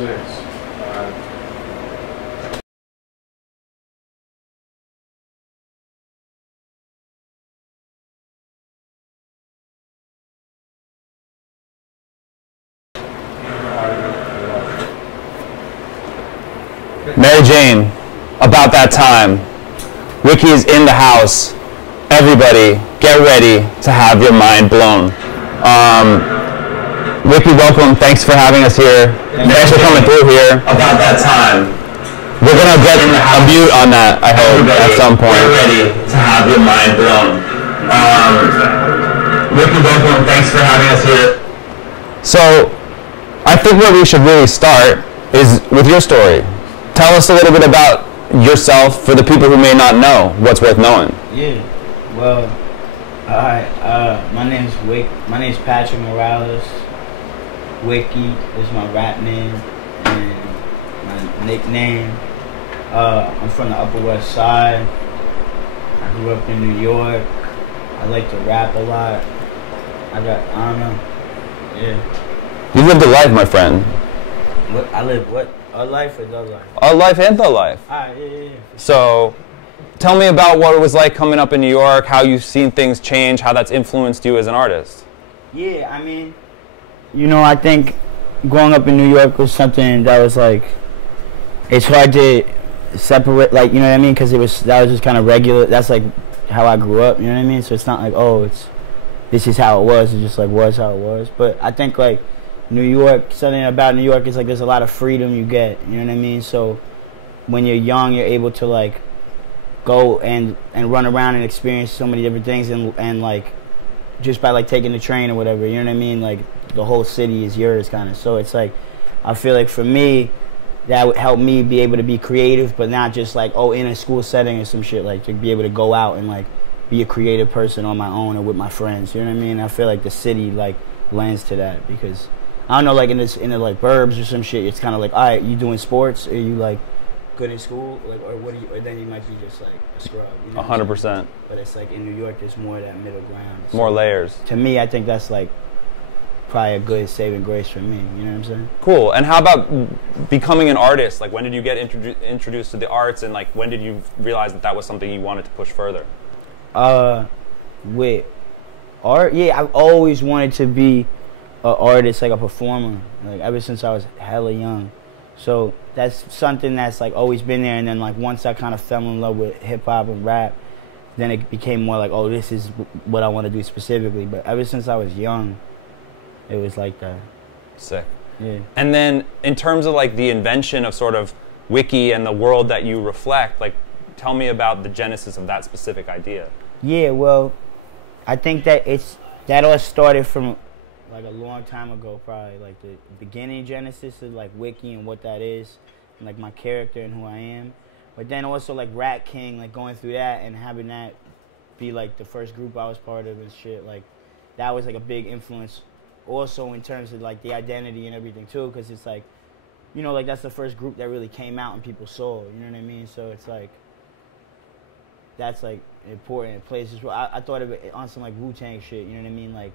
6. Mary Jane, about that time. Wiki is in the house. Everybody, get ready to have your mind blown. Wiki, welcome. Thanks for having us here. Thanks for coming through here. About that time. We're going to get a mute on that, I hope, at some point. Get ready to have your mind blown. Wiki, welcome. Thanks for having us here. So, I think where we should really start is with your story. Tell us a little bit about yourself for the people who may not know what's worth knowing. Yeah, well, my name's Patrick Morales. Wiki is my rap name and my nickname. I'm from the Upper West Side. I grew up in New York. I like to rap a lot. I don't know. Yeah. You lived a life, my friend. What I live what? A life or the life? A life and the life. Yeah. So, tell me about what it was like coming up in New York, how you've seen things change, how that's influenced you as an artist. Yeah, I mean, you know, I think growing up in New York was something that was like, it's hard to separate, like, you know what I mean? Because that was just kind of regular. That's like how I grew up, you know what I mean? So it's not like, oh, this is how it was. It just like was how it was. But I think like New York, something about New York is like there's a lot of freedom you get, you know what I mean? So when you're young, you're able to like go and run around and experience so many different things and like just by like taking the train or whatever, you know what I mean? Like the whole city is yours kind of. So it's like, I feel like for me, that would help me be able to be creative, but not just like, oh, in a school setting or some shit, like to be able to go out and like be a creative person on my own or with my friends, you know what I mean? I feel like the city like lends to that because I don't know, like in the like burbs or some shit, it's kind of like, all right, you doing sports? Are you like good in school? Like, or what? Or then you might be just like a scrub. You know 100%. But it's like in New York, there's more of that middle ground. So more layers. To me, I think that's like probably a good saving grace for me. You know what I'm saying? Cool. And how about becoming an artist? Like, when did you get introduced to the arts, and like when did you realize that was something you wanted to push further? With art, yeah, I've always wanted to be an artist, like a performer, like ever since I was hella young. So that's something that's like always been there. And then like once I kind of fell in love with hip hop and rap, then it became more like, oh, this is what I want to do specifically. But ever since I was young, it was like that. Sick. Yeah. And then in terms of like the invention of sort of Wiki and the world that you reflect, like tell me about the genesis of that specific idea. Yeah, well, I think that that all started from like a long time ago, probably like the beginning genesis of like Wiki and what that is, and like my character and who I am. But then also like Rat King, like going through that and having that be like the first group I was part of and shit, like that was like a big influence also in terms of like the identity and everything too, because it's like, you know, like that's the first group that really came out and people saw, you know what I mean? So it's like, that's like important in places where I thought of it on some like Wu-Tang shit, you know what I mean? Like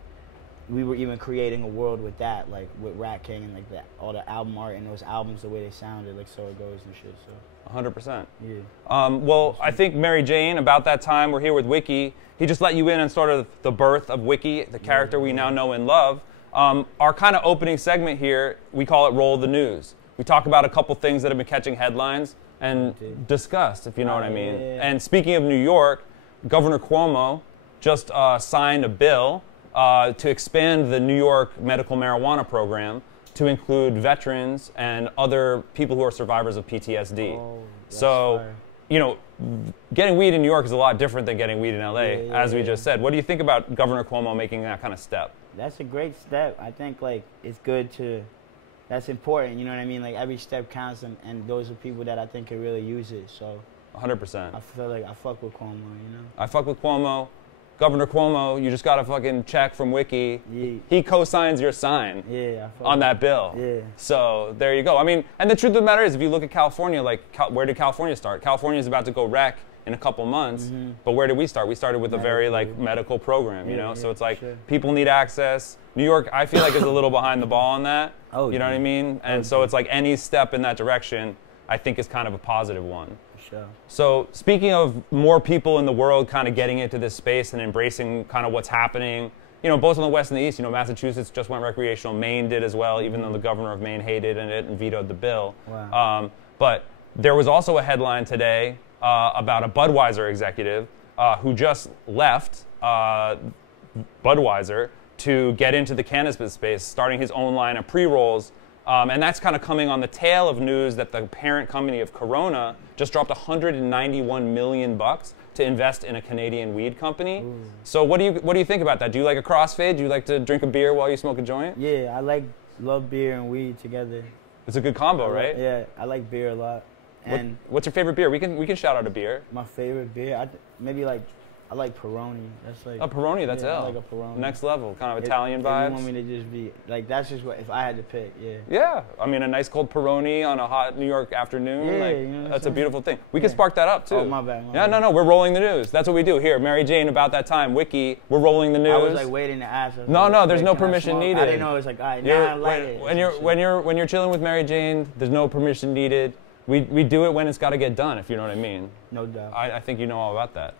we were even creating a world with that, like with Rat King and like that, all the album art and those albums, the way they sounded, like So It Goes and shit. So 100%. Yeah. Well, I think Mary Jane, about that time, we're here with Wiki. He just let you in on sort of the birth of Wiki, the character we now know and love. Our kind of opening segment here, we call it Roll the News. We talk about a couple things that have been catching headlines and discussed, if you know what I mean. Yeah. And speaking of New York, Governor Cuomo just signed a bill to expand the New York medical marijuana program to include veterans and other people who are survivors of PTSD. Oh, so, fire. You know, getting weed in New York is a lot different than getting weed in LA, as we just said. What do you think about Governor Cuomo making that kind of step? That's a great step. I think like it's good to, that's important, you know what I mean? Like every step counts, and those are people that I think can really use it. So 100%. I feel like I fuck with Cuomo, you know? I fuck with Cuomo. Governor Cuomo, you just got a fucking check from Wiki. Yeah. He co-signs your sign on that bill. Yeah. So there you go. I mean, and the truth of the matter is, if you look at California, like where did California start? California is about to go wreck in a couple months. But where did we start? We started with a very like medical program, you know. So it's like people need access. New York, I feel like, is a little behind the ball on that. Oh, you know what I mean? And so it's like any step in that direction, I think, is kind of a positive one. Sure. So speaking of more people in the world kind of getting into this space and embracing kind of what's happening, you know, both on the West and the East, you know, Massachusetts just went recreational. Maine did as well, even though the governor of Maine hated it and vetoed the bill. Wow. But there was also a headline today about a Budweiser executive who just left Budweiser to get into the cannabis space, starting his own line of pre-rolls. And that's kind of coming on the tail of news that the parent company of Corona just dropped $191 million to invest in a Canadian weed company. Ooh. So what do you think about that? Do you like a crossfade? Do you like to drink a beer while you smoke a joint? Yeah, love beer and weed together. It's a good combo, right? Yeah, I like beer a lot. And what's your favorite beer? We can shout out a beer. My favorite beer, I like Peroni. That's like a Peroni. That's I like a Peroni. Next level, kind of Italian vibes. You want me to just be like, that's just what if I had to pick. Yeah. Yeah, I mean a nice cold Peroni on a hot New York afternoon. Yeah, like, you know that's a beautiful thing. We can spark that up too. Oh, my bad. No, we're rolling the news. That's what we do here. Mary Jane, about that time. Wiki, we're rolling the news. I was like waiting to ask. No, there's no permission needed. I didn't know it was like, all right, now I like it. When you're chilling with Mary Jane, there's no permission needed. We do it when it's got to get done, if you know what I mean. No doubt. I think you know all about that.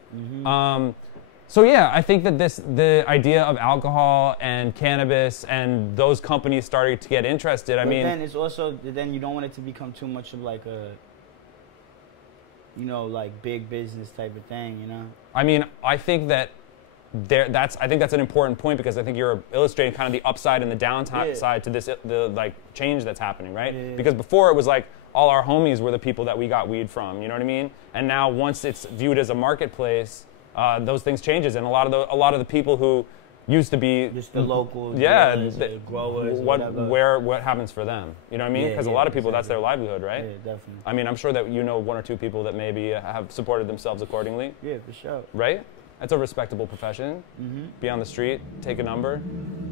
So yeah, I think that the idea of alcohol and cannabis and those companies starting to get interested. I mean, then it's also then you don't want it to become too much of like a, you know, like big business type of thing, you know. I mean, I think that that's an important point because I think you're illustrating kind of the upside and the downside to this the like change that's happening, right? Yeah. Because before it was like all our homies were the people that we got weed from, you know what I mean? And now once it's viewed as a marketplace, those things changes, and a lot of the people who used to be just the local the growers, what happens for them, you know what I mean? Because a lot of people, that's their livelihood, right? Yeah, definitely. I mean, I'm sure that you know one or two people that maybe have supported themselves accordingly. Yeah, for sure. Right? That's a respectable profession. Be on the street, take a number,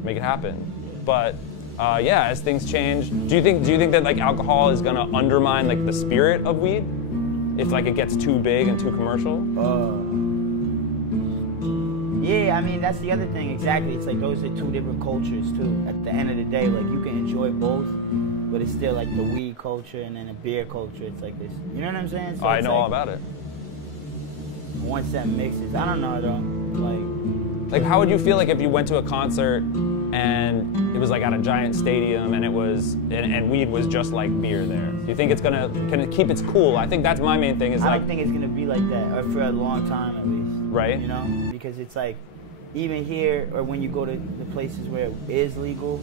make it happen. But yeah, as things change, do you think that like alcohol is gonna undermine like the spirit of weed if like it gets too big and too commercial? Yeah, I mean that's the other thing. Exactly, it's like those are two different cultures too. At the end of the day, like you can enjoy both, but it's still like the weed culture and then the beer culture. It's like this. You know what I'm saying? So I know all about it. Once that mixes, I don't know though. Like how would you feel like if you went to a concert and it was like at a giant stadium and it was and weed was just like beer there? Do you think can it keep its cool? I think that's my main thing. I don't think it's gonna be like that, or for a long time at least. Right. You know, because it's like even here or when you go to the places where it is legal,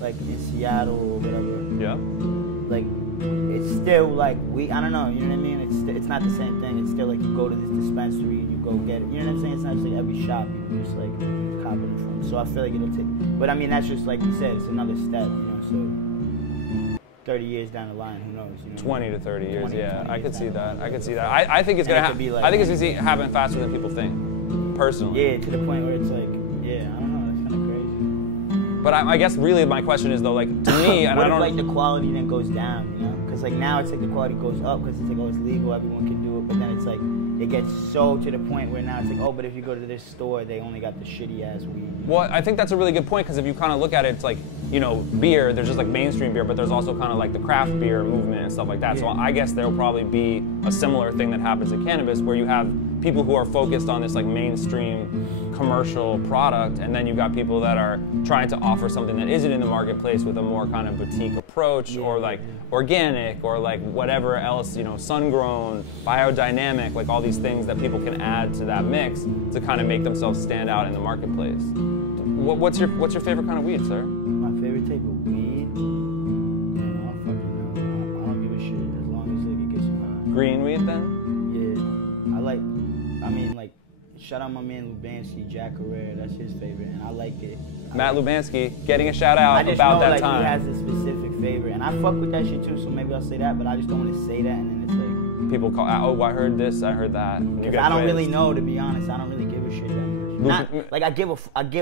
like in Seattle or whatever. Yeah. Like it's still like I don't know, you know what I mean? It's not the same thing. It's still like you go to this dispensary and you go get it. You know what I'm saying? It's not just like every shop you just like copy it from. So I feel like it'll take. But I mean that's just like you said, it's another step, you know. So 30 years down the line, who knows? You know? 20 to 30 years, yeah. I could see that. I could see that. I think it's gonna happen. Like, I think it's gonna happen faster than people think. Personally. Yeah, to the point where it's like, yeah, I don't know. It's kind of crazy. But I guess really my question is though, like to me, and what I don't if, like the quality then goes down, you know? Because like now it's like the quality goes up because it's like, oh, it's legal, everyone can do it. But then it's like it gets so to the point where now it's like, oh, but if you go to this store, they only got the shitty ass weed. You know? Well, I think that's a really good point because if you kind of look at it, it's like, you know, beer. There's just like mainstream beer, but there's also kind of like the craft beer movement and stuff like that. Yeah. So I guess there'll probably be a similar thing that happens in cannabis where you have people who are focused on this like mainstream commercial product, and then you got people that are trying to offer something that isn't in the marketplace with a more kind of boutique approach, or like organic, or like whatever else, you know, sun-grown, biodynamic, like all these things that people can add to that mix to kind of make themselves stand out in the marketplace. What's your favorite kind of weed, sir? My favorite type of weed? Man, I don't fucking know. I don't give a shit as long as like, it gets you high. Green weed then? I mean, like, shout out my man Lubansky, Jack Herrera, that's his favorite, and I like it. Matt Lubansky, getting a shout out about that time. I just know, like, he has a specific favorite, and I fuck with that shit too, so maybe I'll say that, but I just don't want to say that, and then it's like... People call, oh, I heard this, I heard that. I don't really know, to be honest. I don't really give a shit that much. Like, I give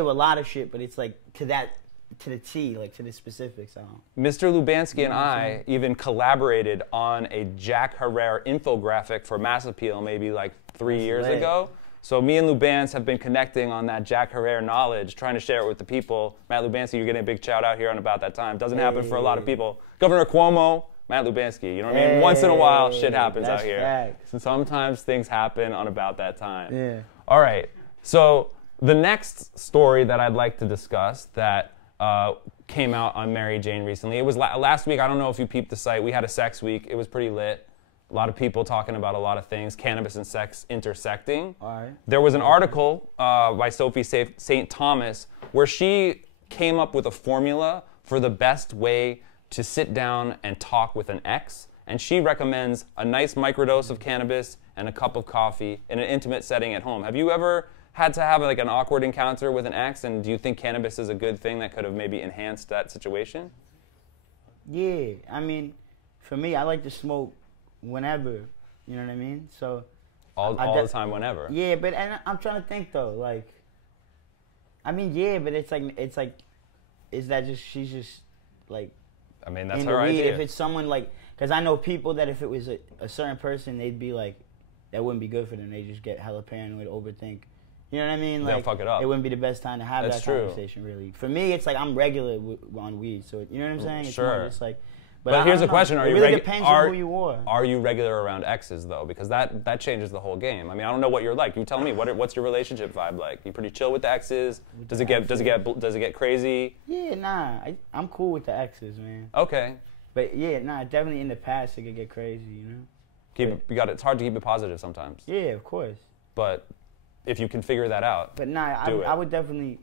a lot of shit, but it's like, to that to the T, like to the specifics. I don't. Mr. Lubansky and I even collaborated on a Jack Herrera infographic for Mass Appeal maybe like 3 years ago. So me and Lubans have been connecting on that Jack Herrera knowledge, trying to share it with the people. Matt Lubansky, you're getting a big shout out here on About That Time. Doesn't happen for a lot of people. Governor Cuomo, Matt Lubansky. You know what I mean? Once in a while, shit happens out here. Facts. So sometimes things happen on About That Time. Yeah. All right. So the next story that I'd like to discuss that came out on Mary Jane recently. It was last week. I don't know if you peeped the site. We had a sex week. It was pretty lit. A lot of people talking about a lot of things, cannabis and sex intersecting. All right. There was an article by Sophie St. Thomas where she came up with a formula for the best way to sit down and talk with an ex. And she recommends a nice microdose of cannabis and a cup of coffee in an intimate setting at home. Have you ever had to have like an awkward encounter with an ex, and do you think cannabis is a good thing that could have maybe enhanced that situation? Yeah, I mean, for me, I like to smoke whenever, you know what I mean? So all the time, whenever. Yeah, but and I'm trying to think though, like, I mean, yeah, but it's like, is that just she's just like, I mean, that's in her the weed. idea. If it's someone like, because I know people that if it was a certain person, they'd be like, that wouldn't be good for them. They just get hella paranoid, overthink. You know what I mean? They'll Like, fuck it up. It wouldn't be the best time to have That's that true. conversation, really. For me, it's like I'm regular on weed, so you know what I'm saying? It's Sure. more just like, But here's the question: It really depends on who you are. Are you regular around exes though? Because that changes the whole game. I mean, I don't know what you're like. You tell me. What's your relationship vibe like? You pretty chill with the exes? Does it get crazy? Yeah, nah. I'm cool with the exes, man. Okay. But yeah, nah. Definitely in the past it could get crazy, you know. It's hard to keep it positive sometimes. Yeah, of course. But if you can figure that out, but nah, I would definitely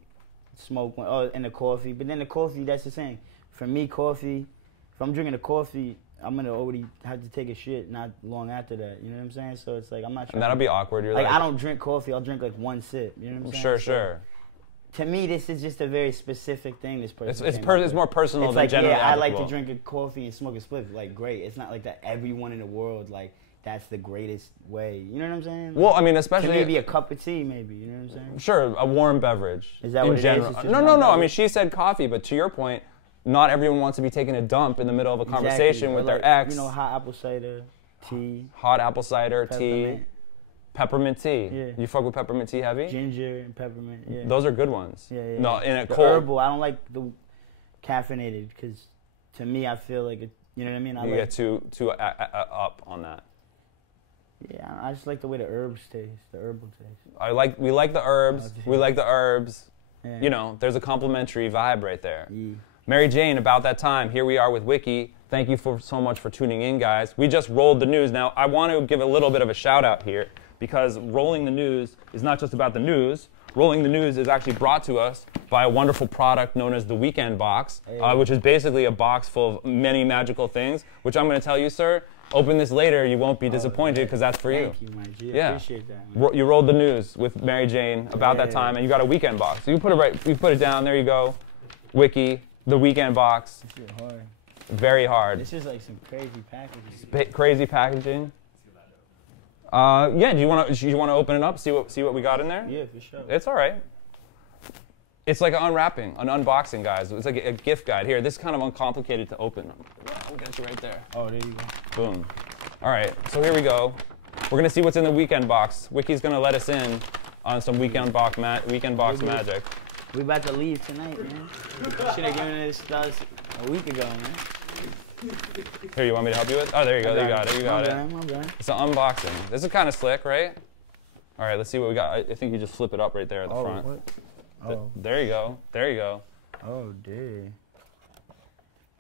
smoke in the coffee. But then the coffee, that's the thing. For me, coffee. If I'm drinking a coffee, I'm gonna already have to take a shit not long after that. You know what I'm saying? So it's like I'm not trying. And that'll be awkward. You're like I don't drink coffee. I'll drink like one sip. You know what I'm saying? Sure. To me, this is just a very specific thing. This person. It's more personal it's than like, generally yeah, I like applicable. to drink a coffee and smoke a spliff. Like great. It's not like that. Everyone in the world like. That's the greatest way. You know what I'm saying? Like, well, I mean, especially maybe a cup of tea, maybe. You know what I'm saying? Sure, a warm beverage. Is that in what general. it is? No. I mean, she said coffee, but to your point, not everyone wants to be taking a dump in the middle of a conversation with their ex. You know, hot apple cider, tea. Hot apple cider, peppermint. tea. Peppermint tea. Yeah. You fuck with peppermint tea heavy? Ginger and peppermint. Yeah. Those are good ones. Yeah. No, in a the cold. herbal. I don't like the caffeinated because, to me, I feel like it. You know what I mean? You get too up on that. Yeah, I just like the way the herbs taste, the herbal taste. We like the herbs. We like the herbs. Yeah. You know, there's a complimentary vibe right there. Yeah. Mary Jane, About That Time. Here we are with Wiki. Thank you so much for tuning in, guys. We just rolled the news. Now, I want to give a little bit of a shout out here because rolling the news is not just about the news. Rolling the News is actually brought to us by a wonderful product known as the Weekend Box, which is basically a box full of many magical things, which I'm going to tell you, sir. Open this later, you won't be disappointed because that's for you. Thank you, Mike. Yeah. Appreciate that, man. You rolled the news with Mary Jane About That Time, and you got a Weekend Box. So you put it down. There you go. Wiki, the Weekend Box. This is hard. Very hard. This is like some crazy packaging. Crazy packaging. Yeah. Do you want to open it up? See what we got in there? Yeah, for sure. It's all right. It's like an unwrapping, an unboxing, guys. It's like a gift guide. Here, this is kind of uncomplicated to open. We'll get you right there. Oh, there you go. Boom. All right, so here we go. We're gonna see what's in the Weekend Box. Wiki's gonna let us in on some Weekend Box magic. We about to leave tonight, man. Should have given this to us a week ago, man. Here, you want me to help you with? Oh, there you go. You got it. I'm done. It's an unboxing. This is kind of slick, right? All right, let's see what we got. I think you just flip it up right there at the front. What? Oh. There you go. Oh, dude.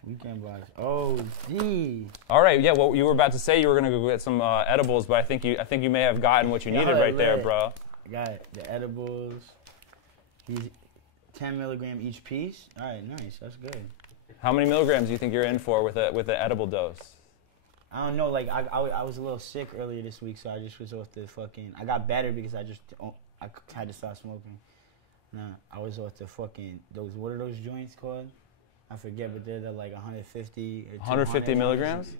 Weekend Box. Oh, gee. All right, yeah. What you were about to say, you were gonna go get some edibles, but I think you may have gotten what you needed right there, bro. I got it. The edibles. These 10 milligram each piece. All right, nice. That's good. How many milligrams do you think you're in for with the edible dose? I don't know. Like I was a little sick earlier this week, so I just was off the fucking. I got better because I had to stop smoking. Nah, I was off the fucking those. What are those joints called? I forget, but they're like 150. 150 milligrams?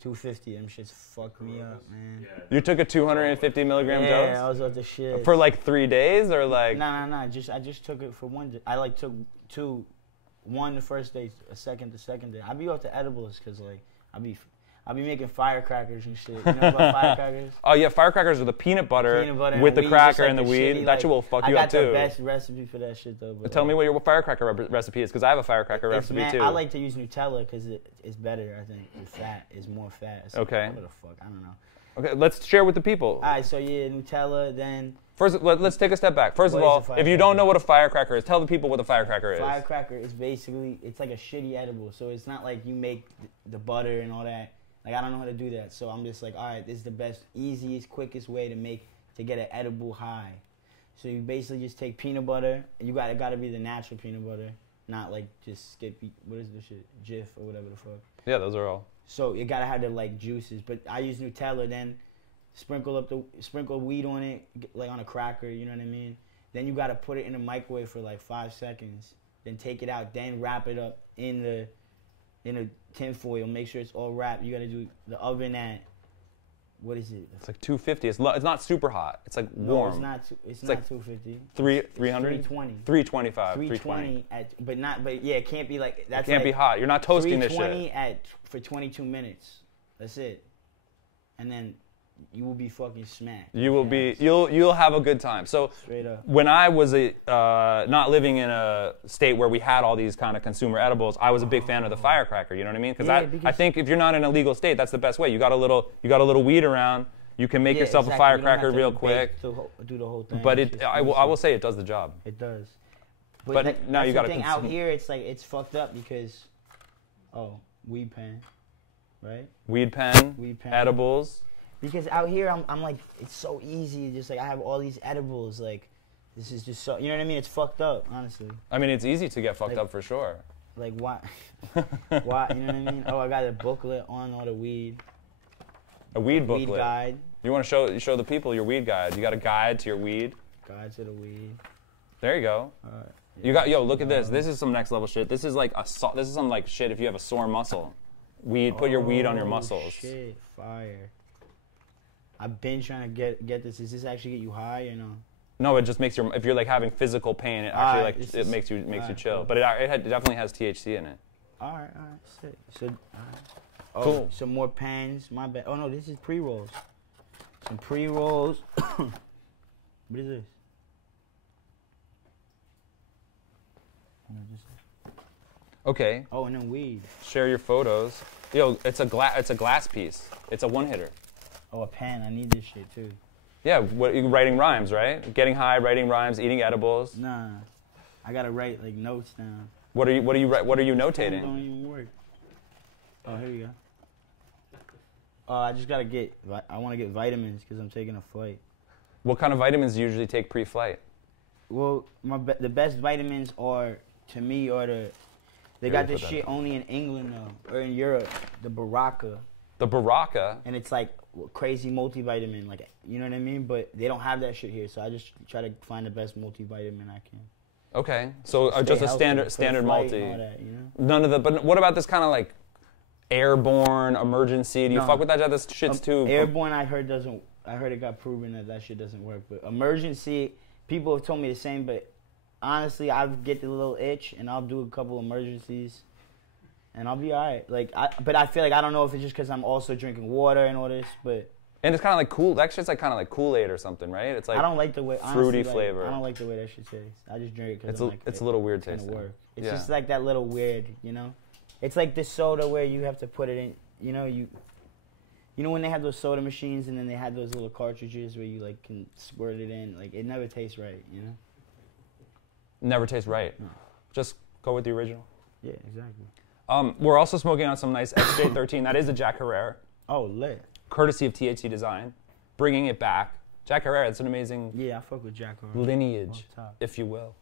250. Them shits fucked me up, man. You took a 250 milligram dose? Yeah, I was off the shit. For like 3 days or like? Nah. I just took it for one. I like took two one the first day, a second the second day. I be off the edibles because like I be making firecrackers and shit. You know about firecrackers? Oh yeah, firecrackers are the peanut butter with the weed, cracker like and the weed. shitty, That shit will fuck you up too. I got the best recipe for that shit though. But tell me what your firecracker recipe is, because I have a firecracker recipe too. I like to use Nutella because it's better. I think the fat is more fat. It's okay. What the fuck? I don't know. Okay, let's share with the people. All right, so yeah, Nutella. Then first, let's take a step back. First of all, if you don't know what a firecracker is, tell the people what a firecracker is. Firecracker is basically it's like a shitty edible. So it's not like you make the butter and all that. Like I don't know how to do that. So I'm just like, all right, this is the best, easiest, quickest way to get an edible high. So you basically just take peanut butter. And it got to be the natural peanut butter, not like just Skippy. What is this shit? Jif or whatever the fuck. Yeah, those are all. So you gotta have the like juices, but I use Nutella. Then sprinkle weed on it, like on a cracker. You know what I mean? Then you gotta put it in the microwave for like 5 seconds. Then take it out. Then wrap it up in a tin foil. Make sure it's all wrapped. You gotta do the oven at what is it? It's like 250. It's not super hot. It's like warm. No, it's not. It's not like 250. 300. 320. 325. 320 but yeah, it can't be like that's. It can't be hot. You're not toasting this shit. 320 for 22 minutes. That's it. And then you will be fucking smacked. You will be. You'll have a good time. So straight up. When I was not living in a state where we had all these kind of consumer edibles, I was a big fan of the firecracker. You know what I mean? Because I think if you're not in a legal state, that's the best way. You got a little weed around. You can make yourself a firecracker real quick. Do the whole thing. But I will say it does the job. It does. But now you got to. Thing out here, it's like it's fucked up because, weed pen, right? Weed pen. Edibles. Because out here, I'm like, it's so easy. Just like I have all these edibles. Like, this is just so, you know what I mean? It's fucked up, honestly. I mean, it's easy to get fucked up for sure. Like, why? Why? You know what I mean? Oh, I got a booklet on all the weed. A weed booklet. Weed guide. You want to show the people your weed guide. You got a guide to your weed. Guide to the weed. There you go. All right. You got look at this. This is some next level shit. This is like this is some like shit if you have a sore muscle. Weed. Put your weed on your muscles. Shit, fire. I've been trying to get this. Does this actually get you high or no? No, it just makes if you're like having physical pain, it actually it makes you chill. Cool. But it definitely has THC in it. All right, sick. So, all right. Oh, cool. Some more pens. My bad. Oh no, this is pre-rolls. Some pre-rolls. What is this? Okay. Oh, and then weed. Share your photos. Yo, it's a glass piece. It's a one-hitter. Oh, a pen. I need this shit too. Yeah, writing rhymes, right? Getting high, writing rhymes, eating edibles. Nah, I gotta write like notes down. What are you notating? Don't even work. Oh, here you go. I just gotta I want to get vitamins because I'm taking a flight. What kind of vitamins do you usually take pre-flight? Well, the best vitamins to me are they got this shit only in England though, or in Europe. The Baraka. The Baraka. And it's like crazy multivitamin, like you know what I mean. But they don't have that shit here, so I just try to find the best multivitamin I can. Okay, so just a standard multi. And all that, you know? None of the. But what about this kind of like airborne emergency? Do you fuck with that? This shit's too. Airborne, I heard it got proven that shit doesn't work. But emergency, people have told me the same. But honestly, I get the little itch, and I'll do a couple emergencies. And I'll be all right. But I feel like I don't know if it's just because I'm also drinking water and all this, but. And it's kind of like cool. That shit's like kind of like Kool-Aid or something, right? It's like I don't like the way fruity honestly, flavor. I don't like the way that shit tastes. I just drink it because it's a little weird tasting. It's just like that little weird, you know. It's like this soda where you have to put it in. You know when they have those soda machines and then they had those little cartridges where you like can squirt it in. Like it never tastes right, you know. Never tastes right. No. Just go with the original. Yeah, exactly. We're also smoking on some nice XJ13. That is a Jack Herrera. Oh, lit. Courtesy of THC Design. Bringing it back. Jack Herrera, it's an amazing I fuck with Jack Herrera. lineage, if you will.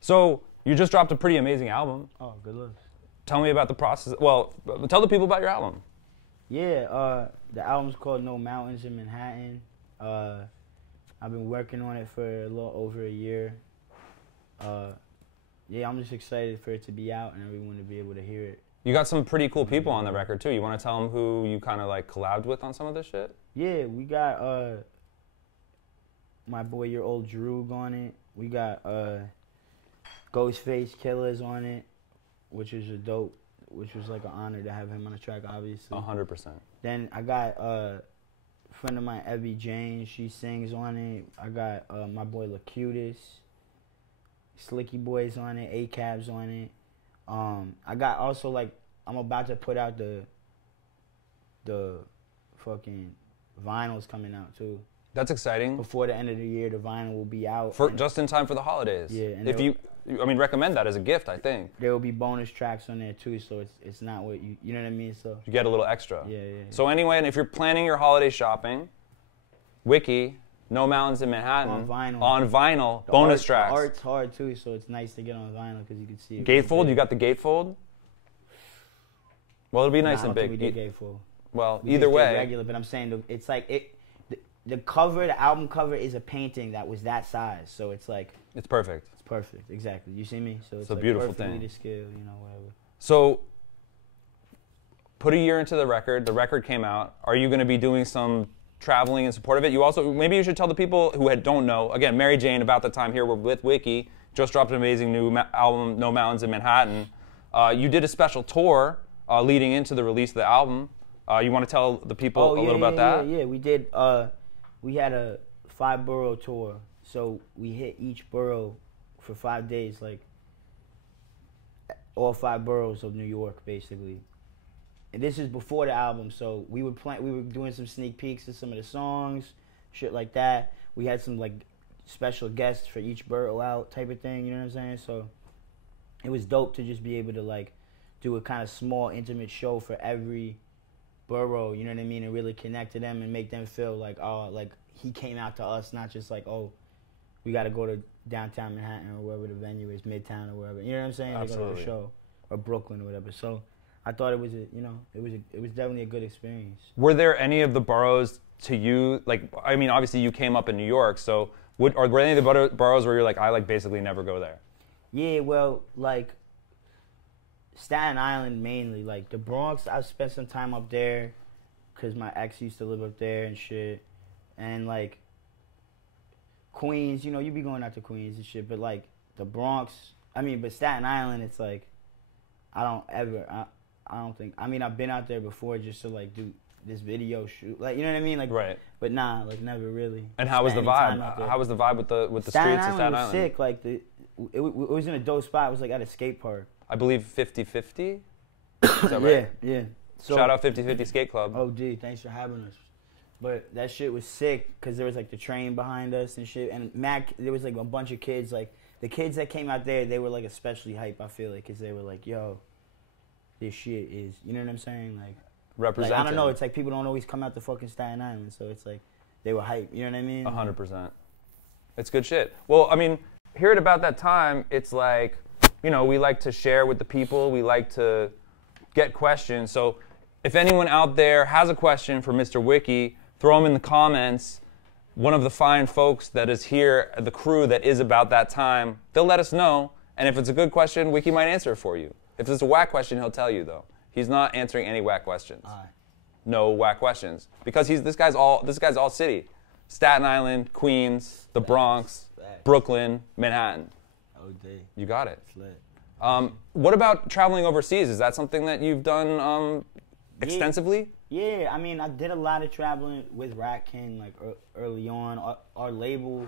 So you just dropped a pretty amazing album. Oh, good looks. Tell me about the process. Well, tell the people about your album. Yeah, the album's called No Mountains in Manhattan. I've been working on it for a little over a year. Yeah, I'm just excited for it to be out and everyone to be able to hear it. You got some pretty cool people on the record, too. You want to tell them who you kind of like collabed with on some of this shit? Yeah, we got my boy, your old Drew, on it. We got Ghostface Killer's on it, which was like an honor to have him on the track, obviously. 100%. Then I got a friend of mine, Evie Jane. She sings on it. I got my boy Lacutus, Slicky Boy's on it, A-Cab's on it. I got also like I'm about to put out the fucking vinyls coming out too. That's exciting. Before the end of the year, the vinyl will be out. Just in time for the holidays. Yeah. And recommend that as a gift, I think. There will be bonus tracks on there too, so it's not what you know what I mean? So you get a little extra. Yeah. So anyway, and if you're planning your holiday shopping, Wiki, No Mountains in Manhattan. On vinyl. Bonus tracks. The art's hard too, so it's nice to get on vinyl because you can see it. Gatefold? You got the gatefold? Well, it'll be nice and big. We did gatefold. Well, we either just way. did regular, but I'm saying it's like the cover, the album cover is a painting that was that size, so it's like it's perfect. It's perfect, exactly. You see me? So it's a like beautiful perfectly thing. to scale, whatever. So, put a year into the record. The record came out. Are you going to be doing some traveling in support of it? You also maybe you should tell the people who don't know. Again, Mary Jane. About the time here, we're with Wiki. Just dropped an amazing new album, No Mountains in Manhattan. You did a special tour leading into the release of the album. You want to tell the people a little about that? Yeah, we did. We had a 5-borough tour, so we hit each borough for 5 days, like all 5 boroughs of New York, basically. And this is before the album, so we were doing some sneak peeks of some of the songs, shit like that. We had some like special guests for each borough out type of thing, you know what I'm saying? So it was dope to just be able to like do a kind of small, intimate show for every borough, you know what I mean, and really connect to them and make them feel like, oh, like he came out to us, not just like, oh, we got to go to downtown Manhattan or wherever the venue is, Midtown or wherever, you know what I'm saying? Absolutely. They go to a show, or Brooklyn or whatever. So I thought it was it was definitely a good experience. Were there any of the boroughs to you, like, I mean, obviously you came up in New York, so were any of the boroughs where you're like, I like basically never go there? Yeah, well, like Staten Island mainly, like the Bronx, I spent some time up there because my ex used to live up there and shit. And like Queens, you be going out to Queens and shit, but like the Bronx, but Staten Island, it's like I don't think, I've been out there before just to like do this video shoot, like, you know what I mean, like, right. But nah, like never really. And how was the vibe? How was the vibe with the Staten streets of Staten Island? Was sick. Like it was in a dope spot. It was like at a skate park. I believe 50/50. Is that right? Yeah. So, shout out 50/50 Skate Club. Oh, gee, thanks for having us. But that shit was sick because there was like the train behind us and shit. And there was like a bunch of kids. Like the kids that came out there, they were like especially hype. I feel like because they were like, "Yo, this shit is," you know what I'm saying? Like representing. Like, I don't know. It's like people don't always come out to fucking Staten Island, so it's like they were hype. You know what I mean? 100%. It's good shit. Well, here at about that time, it's like, we like to share with the people. We like to get questions. So if anyone out there has a question for Mr. Wiki, throw them in the comments. One of the fine folks that is here, the crew that is about that time, they'll let us know. And if it's a good question, Wiki might answer it for you. If it's a whack question, he'll tell you, though. He's not answering any whack questions. No whack questions. Because this guy's all city. Staten Island, Queens, the Bronx, Brooklyn, Manhattan. Oh, day. You got it. It's lit. What about traveling overseas? Is that something that you've done extensively? Yeah, I did a lot of traveling with Rat King, like early on. Our label,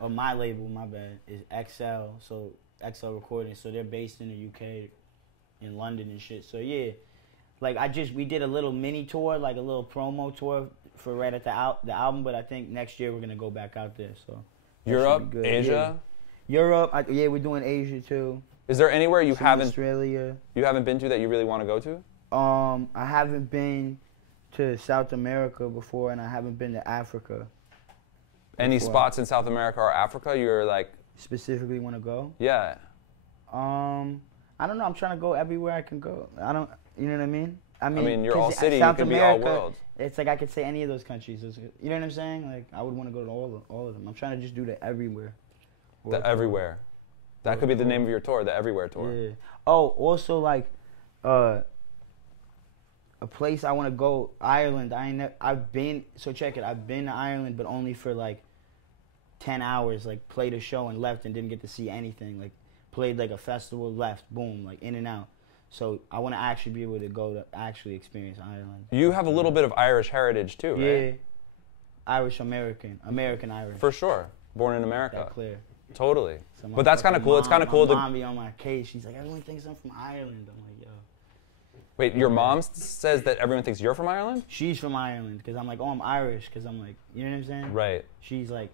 or my label, my bad, is XL, so XL Recording. So they're based in the UK, in London and shit. So yeah, like we did a little mini tour, like a little promo tour for right at the album. But I think next year we're gonna go back out there. So Europe, Asia. Yeah. Europe, we're doing Asia too. Is there anywhere you haven't Australia been to that you really want to go to? I haven't been to South America before, and I haven't been to Africa. Any spots in South America or Africa you're like specifically want to go? Yeah. I don't know. I'm trying to go everywhere I can go. You know what I mean? You're all city. South you can America, be all world. It's like I could say any of those countries. You know what I'm saying? Like I would want to go to all of them. I'm trying to just do the everywhere. The everywhere. That could be the name of your tour, the Everywhere Tour. Yeah. Oh, also like, a place I want to go, Ireland. I've been to Ireland, but only for like 10 hours. Like played a show and left and didn't get to see anything. Like played like a festival, left, boom, like in and out. So I want to actually be able to go to actually experience Ireland. You have a little bit of Irish heritage too, right? Yeah, Irish American Irish. For sure, born in America. That clear. Totally. So But that's kind of cool. It's kind of cool My to. mom be on my case. She's like, everyone thinks I'm from Ireland. I'm like, yo. Wait, your mom says that everyone thinks you're from Ireland? She's from Ireland because I'm like, oh, I'm Irish because I'm like, you know what I'm saying? Right. She's like,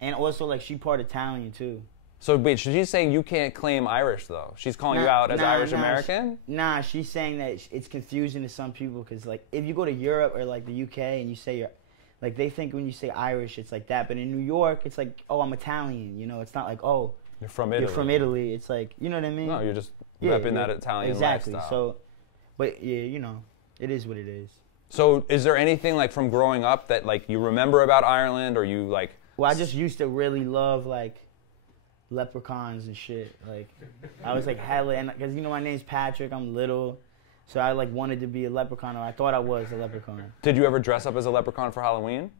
and also like she part Italian too. So wait, she's saying you can't claim Irish though. She's calling you out as Irish American? Nah, she's saying that it's confusing to some people because like if you go to Europe or like the UK and you say you're, like they think when you say Irish it's like that, but in New York it's like, oh, I'm Italian. You know, it's not like, oh, you're from Italy. You're from Italy. It's like, you know what I mean? No, you're just repping that Italian lifestyle. Exactly. So, but yeah, you know, it is what it is. So is there anything like from growing up that like you remember about Ireland or you like? Well, I just used to really love like leprechauns and shit. Like I was like hella, and because you know my name's Patrick, I'm little, so I like wanted to be a leprechaun, or I thought I was a leprechaun. Did you ever dress up as a leprechaun for Halloween?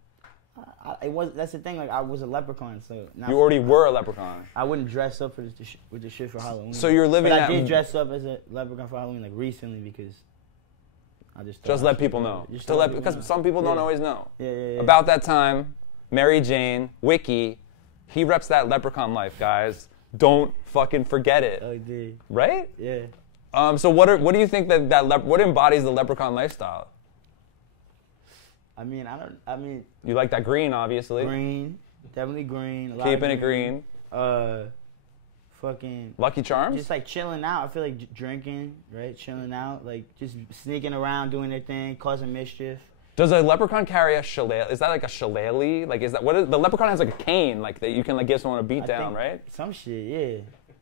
That's the thing. Like I was a leprechaun, so you already were a leprechaun. I wouldn't dress up with the shit for Halloween. So you're living. But I did dress up as a leprechaun for Halloween like recently because I just let people know. Because some people don't always know. Yeah. About that time, Mary Jane, Wiki, he reps that leprechaun life, guys. Don't fucking forget it. Oh, dude. Right? Yeah. So what do you think what embodies the leprechaun lifestyle? I mean, you like that green, obviously. Green, definitely green. Keeping it green. Fucking Lucky Charms. Just like chilling out. I feel like drinking, right? Chilling out, like just sneaking around, doing their thing, causing mischief. Does a leprechaun carry a shillelagh? Is that like a shillelagh? Like, is that what is the leprechaun has like a cane, like that you can like give someone a beat down, right? Some shit, yeah.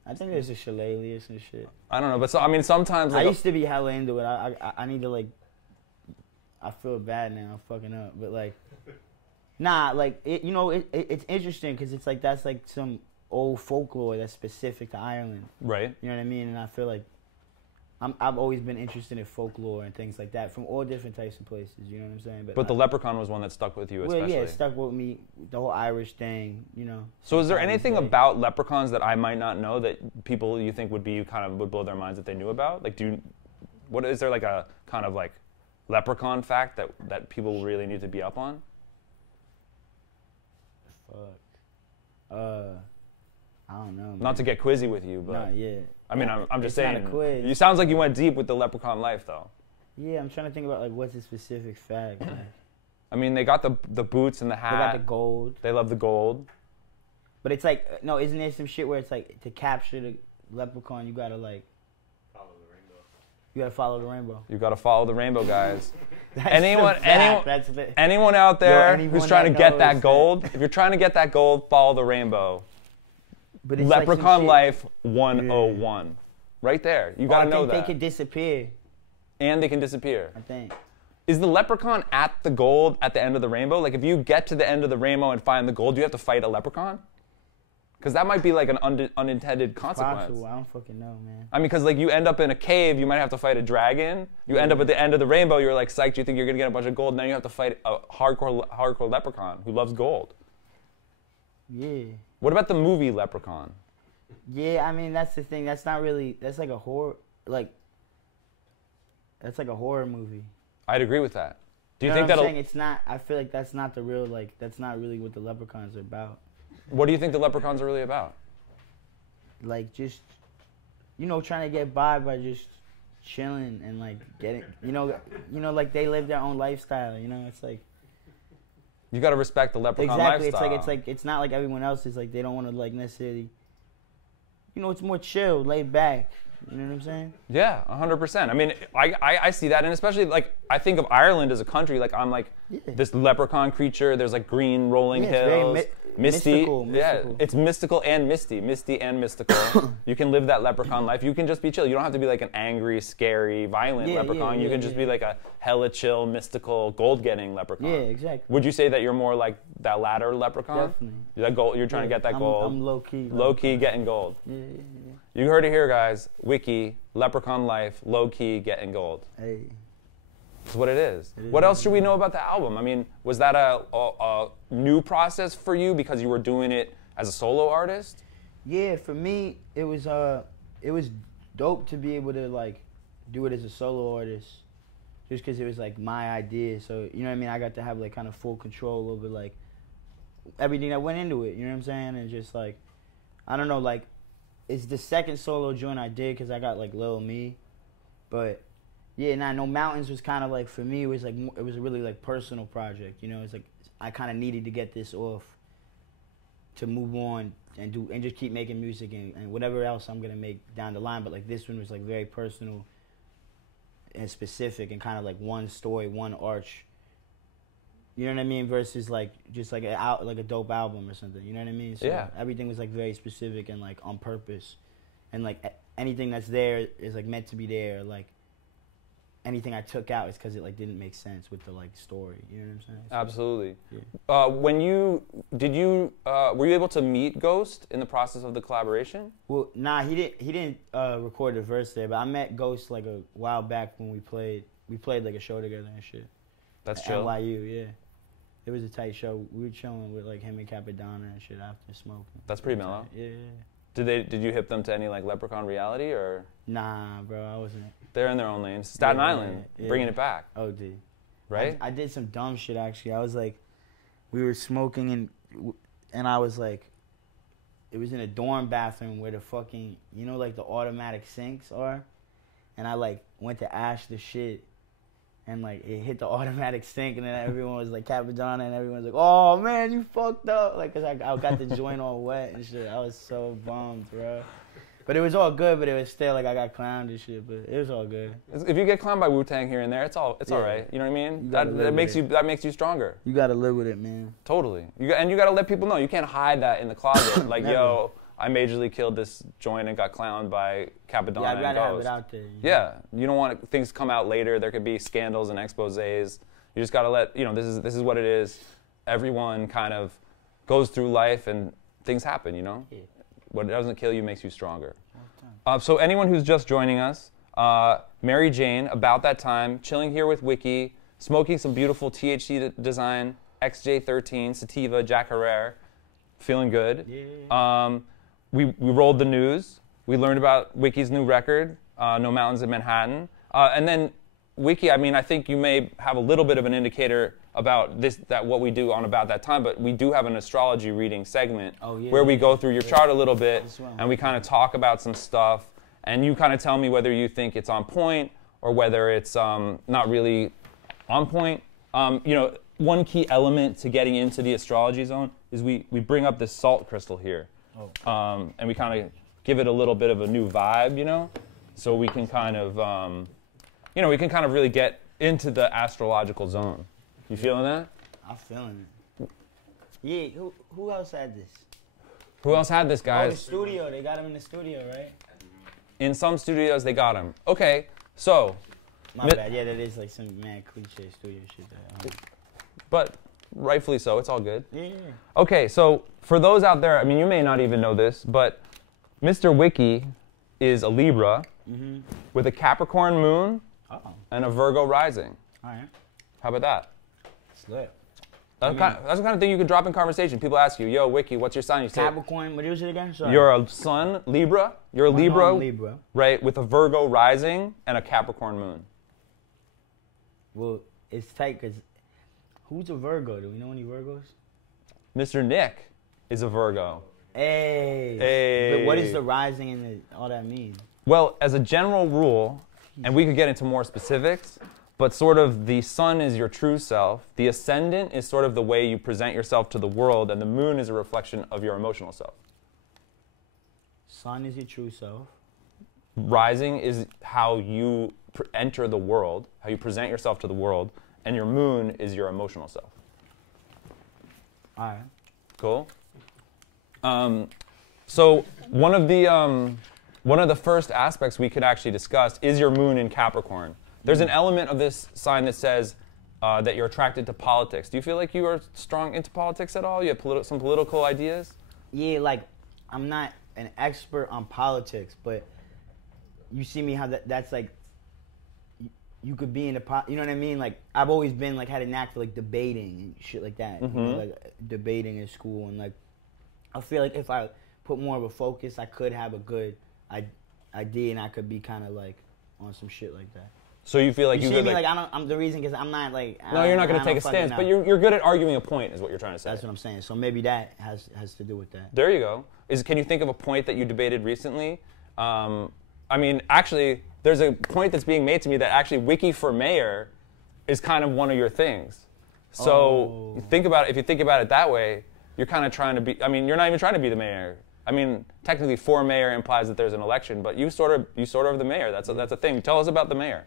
I think there's a shillelagh or some shit. I don't know, but I mean, sometimes like I used to be hella into it. I need to like. I feel bad now, I'm fucking up, but like, nah, like you know, it's interesting because it's like that's like some old folklore that's specific to Ireland, right? You know what I mean? And I feel like I've always been interested in folklore and things like that from all different types of places. You know what I'm saying? But the leprechaun was one that stuck with you, especially. Well, yeah, it stuck with me. The whole Irish thing, you know. So, is there anything about leprechauns that I might not know that people you think would blow their minds that they knew about? Like, what is there like a kind of like leprechaun fact that people really need to be up on? Fuck. I don't know. Man. Not to get quizzy with you, but. Nah, yeah. I mean, I'm just saying. Not a quiz. You sounds like you went deep with the leprechaun life, though. Yeah, I'm trying to think about like what's a specific fact. Like, I mean, they got the boots and the hat. they got the gold. They love the gold. But it's like isn't there some shit where it's like to capture the leprechaun you gotta like follow the rainbow. You gotta follow the rainbow. You gotta follow the rainbow, guys. anyone out there who's trying to get that gold, if you're trying to get that gold, follow the rainbow. But it's Leprechaun Life 101. Yeah. Right there. You gotta know that. They can disappear. And they can disappear. I think. Is the leprechaun at the gold at the end of the rainbow? Like if you get to the end of the rainbow and find the gold, do you have to fight a leprechaun? Because that might be like an unintended consequence. Possible. I don't fucking know, man. I mean, because like you end up in a cave, you might have to fight a dragon. You end up at the end of the rainbow, you're like psyched, you think you're gonna get a bunch of gold. Now you have to fight a hardcore leprechaun who loves gold. Yeah. What about the movie Leprechaun? Yeah, I mean that's the thing. That's not really. That's like a horror. That's like a horror movie. I'd agree with that. Do you know think what I'm saying? It's not. I feel like that's not the real. Like that's not really what the leprechauns are about. What do you think the leprechauns are really about? Like just, trying to get by just chilling and like getting, like they live their own lifestyle. It's like. You got to respect the leprechaun lifestyle. Exactly. It's not like everyone else is like they don't want to like necessarily. It's more chill, laid back. You know what I'm saying? Yeah, 100%. I mean, I see that, and especially like I think of Ireland as a country. Like I'm like this leprechaun creature. There's like green rolling hills, very misty. Mystical. Yeah, it's mystical and misty, and mystical. You can live that leprechaun life. You can just be chill. You don't have to be like an angry, scary, violent leprechaun. You can just be like a hella chill, mystical, gold-getting leprechaun. Yeah, exactly. Would you say that you're more like that latter leprechaun? Definitely. That gold. You're trying to get that gold. I'm low key. Low key getting gold. Yeah. You heard it here, guys. Wiki, leprechaun life, low key getting gold. Hey. That's what it is. What else should we know about the album? I mean, was that a new process for you because you were doing it as a solo artist? Yeah, for me, it was dope to be able to like do it as a solo artist, just because it was like my idea. So you know what I mean. I got to have like kind of full control over like everything that went into it. You know what I'm saying? And just like, I don't know, like it's the second solo joint I did because I got like Lil Me, but yeah, No Mountains was kind of like for me it was a really like personal project. You know, it's like I kind of needed to get this off to move on and just keep making music and whatever else I'm gonna make down the line. But like this one was like very personal and specific and kind of like one story, one arch. You know what I mean? Versus like just like a dope album or something. You know what I mean? So Yeah. everything was like very specific and like on purpose, and like anything that's there is like meant to be there. Like anything I took out is because it like didn't make sense with the like story. You know what I'm saying? So, Absolutely. yeah. Were you able to meet Ghost in the process of the collaboration? Well, nah, he didn't record the verse there, but I met Ghost like a while back when we played like a show together and shit. That's At chill. NYU, yeah. It was a tight show. We were chilling with like him and Capadonna and shit after smoking. That's pretty mellow. Yeah. Did you hip them to any like Leprechaun reality or? Nah, bro, I wasn't. They're in their own lane. Staten Yeah, Island, yeah. bringing it back, Oh, dude. right? I did some dumb shit actually. I was like, we were smoking and I was like, it was in a dorm bathroom where the fucking, you know, like the automatic sinks are, and I like went to ash the shit, and like it hit the automatic sink, and then everyone was like Capadonna, and everyone was like, "Oh man, you fucked up!" Like, cause I got the joint all wet and shit. I was so bummed, bro. But it was all good. But it was still like I got clowned and shit. But it was all good. If you get clowned by Wu-Tang here and there, it's all right. You know what I mean? That makes you stronger. You gotta live with it, man. Totally. You gotta let people know. You can't hide that in the closet. Like, Never. yo, I majorly killed this joint and got clowned by Capadonna Yeah, I'd and rather have Ghost. it out there. You know? Yeah, you don't want things to come out later. There could be scandals and exposés. You just gotta let this is what it is. Everyone kind of goes through life and things happen. You know, Yeah. what doesn't kill you makes you stronger. So anyone who's just joining us, Mary Jane, about that time, chilling here with Wiki, smoking some beautiful THC design, XJ13, Sativa, Jack Herrera, feeling good. Yeah. We rolled the news. We learned about Wiki's new record, No Mountains in Manhattan. And then Wiki, I mean, I think you may have a little bit of an indicator about what we do on About That Time, but we do have an astrology reading segment where we go through your chart a little bit and we kind of talk about some stuff, and you kind of tell me whether you think it's on point or whether it's not really on point. One key element to getting into the astrology zone is we bring up this salt crystal here. And we kind of give it a little bit of a new vibe, so we can kind of, really get into the astrological zone. You feeling that? I'm feeling it. Yeah, who else had this? Who else had this, Oh, guys? the studio. They got him in the studio, right? In some studios, they got him. Okay, so. My bad. Yeah, that is like some mad cliche studio shit there. But rightfully so. It's all good. Yeah. Okay, so for those out there, I mean, you may not even know this, but Mr. Wiki is a Libra with a Capricorn moon and a Virgo rising. All right. How about that? It's lit. That's the kind of thing you can drop in conversation. People ask you, yo, Wiki, what's your sign? You say, Capricorn, what is it again? Sorry. you're a sun, Libra. You're a Libra, Libra. right, with a Virgo rising and a Capricorn moon. Well, it's tight because who's a Virgo? Do we know any Virgos? Mr. Nick is a Virgo. Hey. But what does the rising and all that mean? Well, as a general rule, and we could get into more specifics, but sort of the sun is your true self, the ascendant is sort of the way you present yourself to the world, and the moon is a reflection of your emotional self. Sun is your true self. Rising is how you enter the world, how you present yourself to the world, and your moon is your emotional self. All right. Cool. So one of the first aspects we could actually discuss is your moon in Capricorn. There's an element of this sign that says that you're attracted to politics. Do you feel like you are strong into politics at all? You have some political ideas? Yeah, like I'm not an expert on politics, but you see me how that's like you could be in the you know what I mean? Like I've always been like had a knack for like debating and shit like that. You know, like debating in school, and like I feel like if I put more of a focus, I could have a good idea, and I could be kind of like on some shit like that. So you feel like you you see could me like I'm the reason because I'm not like no, you're not going to take a stance, but you're good at arguing a point, is what you're trying to say. That's what I'm saying. So maybe that has to do with that. There you go. Can you think of a point that you debated recently? I mean, actually, there's a point that's being made to me that actually Wiki for mayor is kind of one of your things. So if you think about it that way, you're kind of trying to be. I mean, you're not even trying to be the mayor. I mean, technically, for mayor implies that there's an election, but you sort of are the mayor. That's a thing. Tell us about the mayor.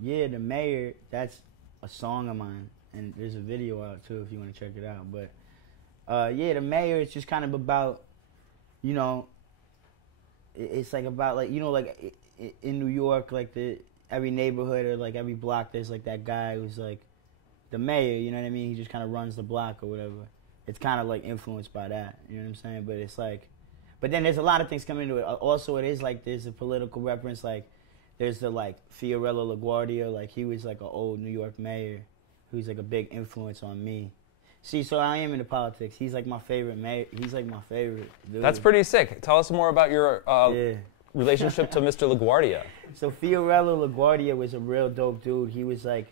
Yeah, the mayor. That's a song of mine, and there's a video out too if you want to check it out. But yeah, the mayor. It's just kind of about, you know. It's like about like, you know, like in New York, like every neighborhood or like every block, there's like that guy who's like the mayor. You know what I mean? He just kind of runs the block or whatever. It's kind of like influenced by that. You know what I'm saying? But it's like, but then there's a lot of things coming into it. Also, it is like there's a political reference. Like there's the like Fiorello LaGuardia. Like he was like an old New York mayor who's like a big influence on me. See, so I am into politics. He's like my favorite mayor. He's like my favorite dude. That's pretty sick. Tell us more about your relationship to Mr. LaGuardia. So Fiorello LaGuardia was a real dope dude. He was like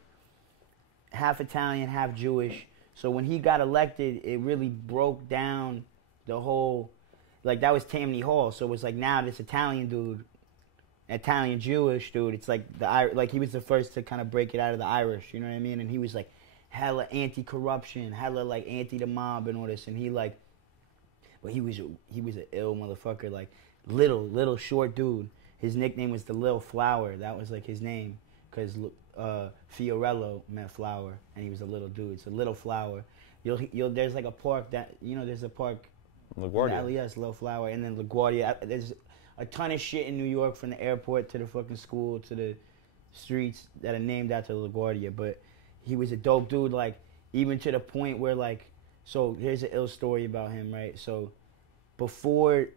half Italian, half Jewish. So when he got elected, it really broke down the whole, like that was Tammany Hall. So it was like now this Italian dude, Italian Jewish dude. It's like like he was the first to kind of break it out of the Irish. You know what I mean? And he was like hella anti-corruption, hella like anti the mob and all this, and he like, well, he was an ill motherfucker, like little short dude. His nickname was the Lil Flower. That was like his name, cause Fiorello meant flower, and he was a little dude. So Little Flower. There's like a park that there's a park, LaGuardia. LES, Lil Flower, and then LaGuardia. There's a ton of shit in New York, from the airport to the fucking school to the streets that are named after LaGuardia, but. He was a dope dude, like, even to the point where, like, so here's an ill story about him, right? So before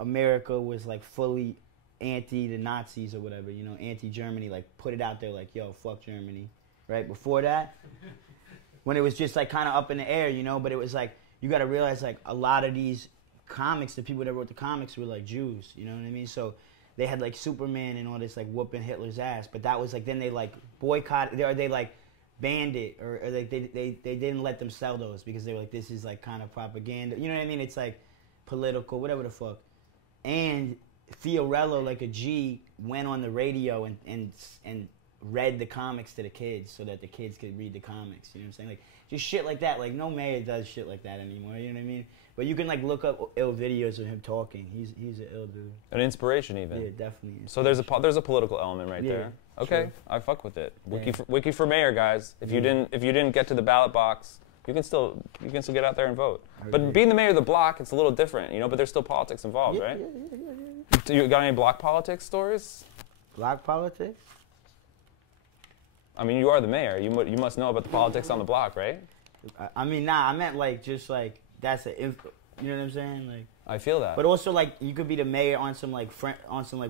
America was, like, fully anti the Nazis or whatever, anti-Germany, like, put it out there, like, yo, fuck Germany, right? Before that, when it was just, like, kind of up in the air, but it was, like, you got to realize, like, a lot of these comics, the people that wrote the comics were, like, Jews, you know what I mean? So they had like Superman and all this like whooping Hitler's ass, but that was like then they like boycotted or they like banned it or like they didn't let them sell those because they were like this is like kind of propaganda, you know what I mean? It's like political, whatever the fuck. And Fiorello, like a G, went on the radio and read the comics to the kids so that the kids could read the comics. You know what I'm saying? Like just shit like that. Like no mayor does shit like that anymore. You know what I mean? But you can like look up ill videos of him talking. He's an ill dude. An inspiration, even. Yeah, definitely. So there's a political element right there. Okay, sure. I fuck with it. Wiki for mayor, guys. If you didn't get to the ballot box, you can still get out there and vote. But being the mayor of the block, it's a little different, But there's still politics involved, right? Yeah. You got any block politics stories? Block politics? I mean, you are the mayor. You must know about the politics on the block, right? I mean, nah. I meant like just like that's you know what I'm saying? Like I feel that. But also like you could be the mayor on some like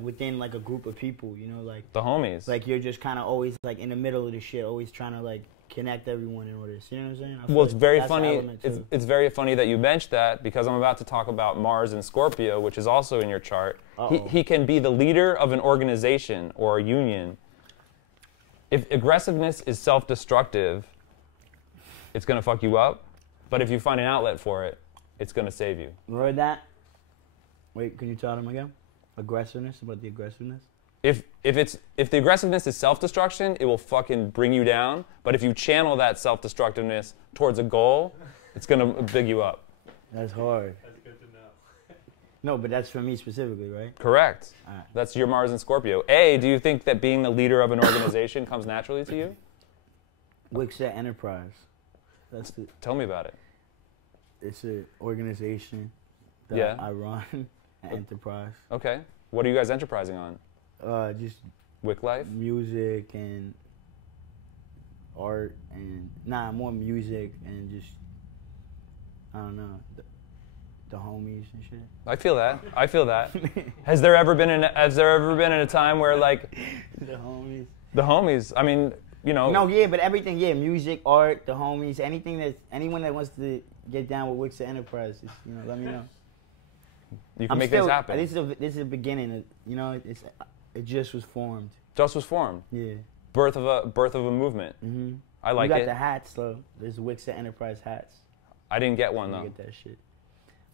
within like a group of people, like the homies. Like you're just kind of always like in the middle of the shit, always trying to like connect everyone and all this. You know what I'm saying? Well, it's very funny. It's very funny that you mentioned that because I'm about to talk about Mars and Scorpio, which is also in your chart. He can be the leader of an organization or a union. If aggressiveness is self-destructive, it's going to fuck you up. But if you find an outlet for it, it's going to save you. Heard that? Wait, can you tell them again? Aggressiveness, about the aggressiveness? If the aggressiveness is self-destruction, it will fucking bring you down. But if you channel that self-destructiveness towards a goal, it's going to big you up. That's hard. That's good to know. No, but that's for me specifically, right? Correct. All right. That's your Mars and Scorpio. Do you think that being the leader of an organization comes naturally to you? Wiki Enterprise. Tell me about it. It's an organization that I run, an enterprise. Okay. What are you guys enterprising on? Just Wick life? Music and art and more music and just I don't know the homies and shit. I feel that. Has there ever been a time where like the homies? I mean, No, yeah, but everything, music, art, the homies, anyone that wants to get down with Wix Enterprise, just, you know, let me know. You can make this happen. This is the beginning. You know, it just was formed. Just was formed. Yeah. Birth of a movement. Mm-hmm. I like it. You got the hats though. There's Wix Enterprise hats. I didn't get one though. Get that shit.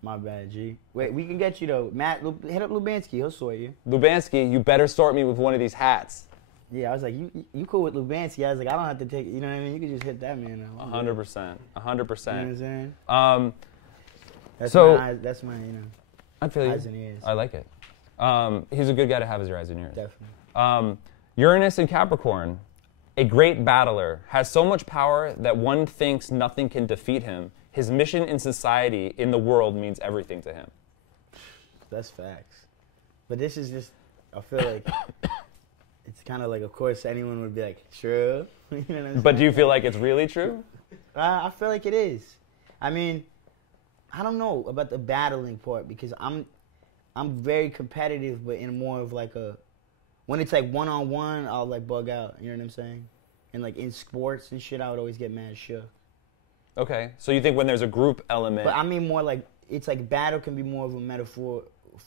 My bad, G. Wait, we can get you though. Matt, hit up Lubanski. He'll sort you. Lubanski, you better sort me with one of these hats. Yeah, I was like, you cool with Lubanski? I was like, I don't have to take. You know what I mean? You can just hit that man. 100%. 100%. You know what I'm saying? That's my, you know. I feel eyes and ears. I like it. He's a good guy to have as your eyes and ears. Definitely. Uranus and Capricorn, a great battler, has so much power that one thinks nothing can defeat him. His mission in society, in the world, means everything to him. That's facts. But this is just, I feel like, it's kind of like, of course, anyone would be like, true. You know what I'm saying? But do you feel like it's really true? I feel like it is. I mean, I don't know about the battling part because I'm very competitive, but in more of like when it's like one-on-one, I'll like bug out. You know what I'm saying? And like in sports and shit, I would always get mad shook. Okay, so you think when there's a group element. But I mean more like, it's like battle can be more of a metaphor.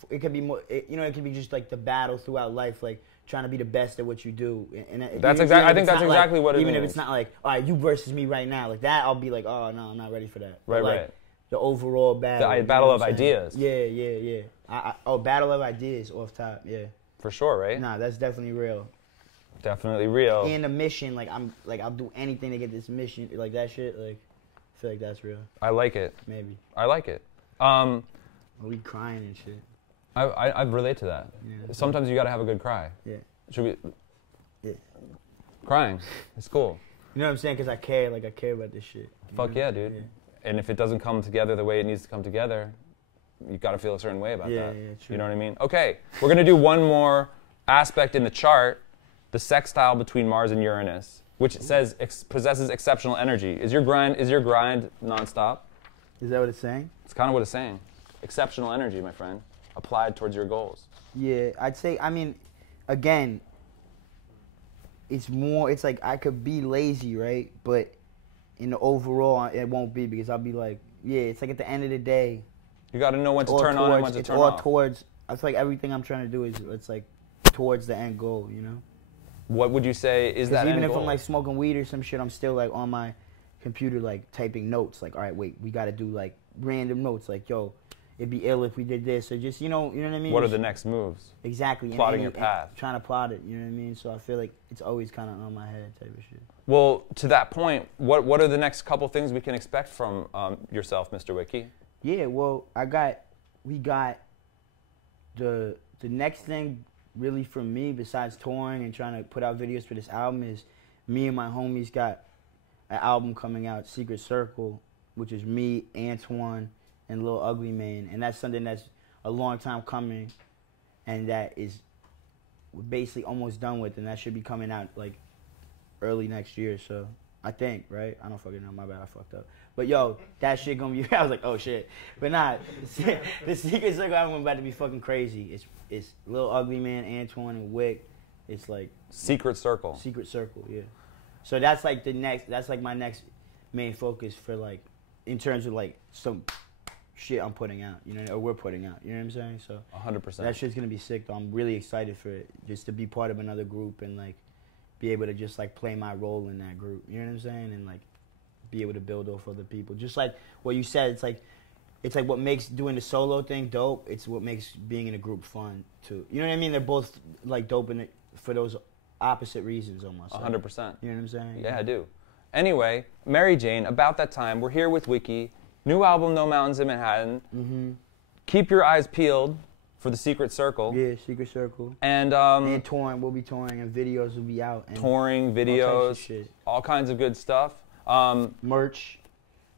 It could be more, it can be just like the battle throughout life, like trying to be the best at what you do. And that's exactly. I think that's exactly like, what it means. Even if it's not like, all right, you versus me right now, like that, I'll be like, oh no, I'm not ready for that. Right, but like, right. The overall battle. The battle of ideas. Yeah. Battle of ideas off top. Yeah. For sure, right? Nah, that's definitely real. Definitely real. And the mission, like I'll do anything to get this mission, like that shit. Like, I feel like that's real. I like it. Maybe. I like it. We crying and shit. I relate to that. Yeah. Sometimes you gotta have a good cry. Yeah. Should we? Yeah. Crying. It's cool. You know what I'm saying? Because I care about this shit. Fuck yeah, dude. Yeah. And if it doesn't come together the way it needs to come together, you gotta feel a certain way about that. Yeah, true. You know what I mean? Okay, we're gonna do one more aspect in the chart, the sextile between Mars and Uranus, which it says possesses exceptional energy. Is your grind nonstop? Is that what it's saying? It's kind of what it's saying. Exceptional energy, my friend, applied towards your goals. Yeah, I'd say, I mean, again, it's like I could be lazy, right? But in the overall, it won't be because I'll be like, yeah, it's like at the end of the day. You got to know when to turn on and when to turn off. It's all towards, I feel like everything I'm trying to do it's like towards the end goal, you know? What would you say is that end goal? Even if I'm like smoking weed or some shit, I'm still like on my computer like typing notes. Like, all right, wait, we got to do like random notes. Like, yo, it'd be ill if we did this, or just you know what I mean. What are the next moves? Exactly. Plotting your path. Trying to plot it. You know what I mean. So I feel like it's always kind of on my head type of shit. Well, to that point, what are the next couple things we can expect from yourself, Mr. Wiki? Yeah. Well, we got the next thing really for me besides touring and trying to put out videos for this album is me and my homies got an album coming out, Secret Circle, which is me, Antoine, and Lil Ugly Mane, and that's something that's a long time coming, and that is we're basically almost done with, and that should be coming out like early next year. So I think, right? I don't fucking know. My bad, I fucked up. But yo, that shit gonna be. I was like, oh shit. But nah, the Secret Circle album about to be fucking crazy. It's Lil Ugly Mane, Antoine, and Wick. It's like Secret Circle. Secret Circle, yeah. So that's like that's like my next main focus for like in terms of like some shit I'm putting out, you know, or we're putting out, you know what I'm saying? So 100%. That shit's gonna be sick though. I'm really excited for it, just to be part of another group and like be able to just like play my role in that group, you know what I'm saying? And like be able to build off other people. Just like what you said, it's like what makes doing the solo thing dope. It's what makes being in a group fun too. You know what I mean? They're both like dope in it for those opposite reasons almost. 100%. You know what I'm saying? Yeah, I do. Anyway, Mary Jane, about that time, we're here with Wiki. New album, No Mountains in Manhattan. Mm-hmm. Keep your eyes peeled for the Secret Circle. Yeah, Secret Circle. And touring, we'll be touring, and videos will be out. And touring, videos, all kinds of good stuff. Merch.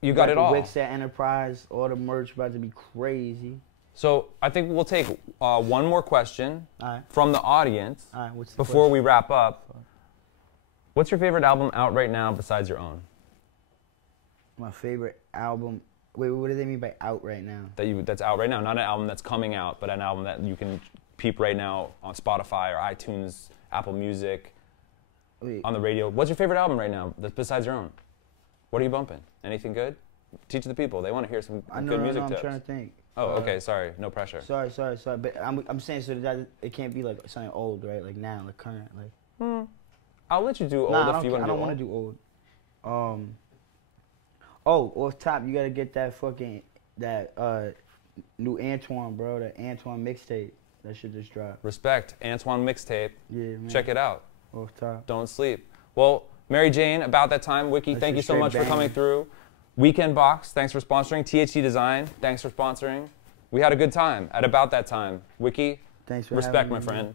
You got it all. Wix Enterprise, all the merch about to be crazy. So I think we'll take one more question from the audience before we wrap up. What's your favorite album out right now besides your own? My favorite album. Wait, what do they mean by out right now? That's out right now, not an album that's coming out, but an album that you can peep right now on Spotify or iTunes, Apple Music, on the radio. What's your favorite album right now besides your own? What are you bumping? Anything good? Teach the people. They want to hear some I know, good music I'm tips. trying to think. Oh, okay. Sorry. No pressure. Sorry. But I'm saying so that it can't be like something old, right? Like now, like current, like. I'll let you do old Nah, if you want to do old. I don't want to do old. Oh, off top, you gotta get that fucking new Antoine, bro. That Antoine mixtape. That shit just dropped. Respect. Antoine mixtape. Yeah, man. Check it out. Off top. Don't sleep. Well, Mary Jane, About That Time, Wiki, That's thank you just so straight much for banging. coming through. Weekend Box, thanks for sponsoring. THT Design, thanks for sponsoring. We had a good time at About That Time. Wiki, Thanks for respect, having my me, friend.